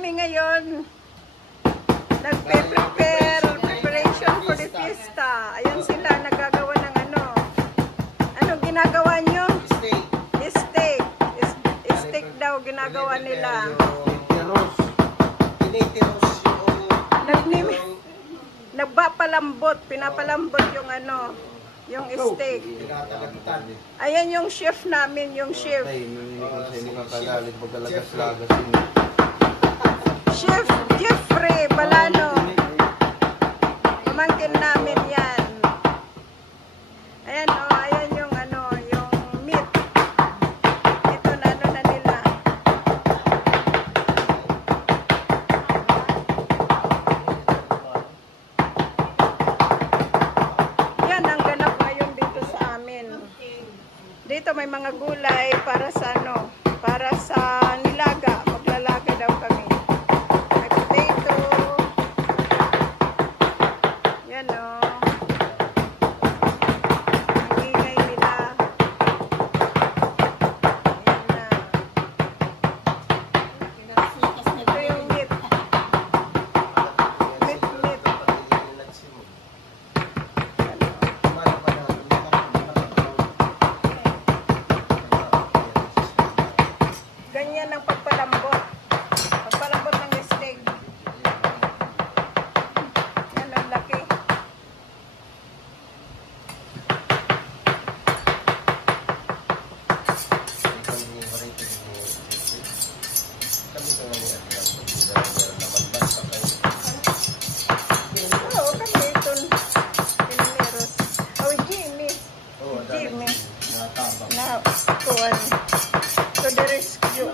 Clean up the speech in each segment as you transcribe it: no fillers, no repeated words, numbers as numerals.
kami ngayon. Preparation for the fiesta. Ayan sila, nagagawa ng ano. Anong ginagawa nyo? Steak. Steak daw ginagawa nila. Nagpapalambot, pinapalambot yung ano, yung steak. Ayan yung chef namin, yung chef. Chef Jeffrey Balano. Pamangkin namin yan. Ayan o, ayan yung ano, yung meat. Ito na ano na nila. Yan ang ganap ngayon dito sa amin. Dito may mga gulay para sa ano, para sa nilaga. Maglalaga daw kami. Ganyan ang pagpalambot. Pagpalambot ng steak. Yan ang laki. Oo, kami ito. Pinimeros. Oh, Jimmy. Jimmy. Na, kuwan. To the rescue.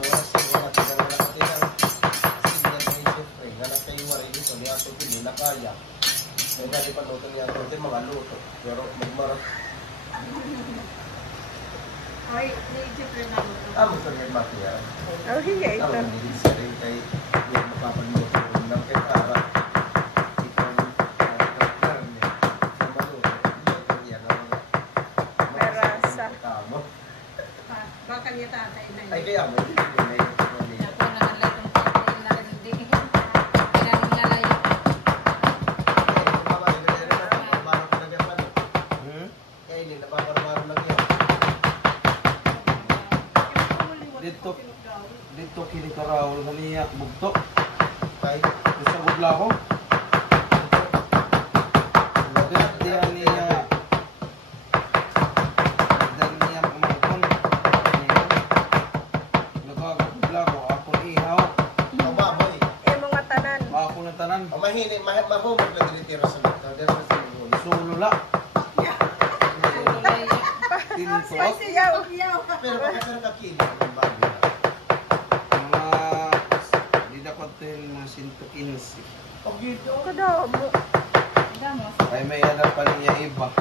Oh, hiya ito. Merasa. Baka niya tatay na yun. Ay, kaya mo. Dito kinikaraw sa niya bugto. Kay sa budlaw. Dia niya. Dan niya pamangkon. Nagagabudlaw ako ihaw. Mababoy. Mga tanan. Ako na tanan. Mahini, mahumog na dinitira sa mga. Dito sa mga. Sulula. Tinsuot. Pero bakit sa nakakili ang bago na? Di dapat din mga 115. Pag dito. Kadamo. Ay may anak pa niya iba.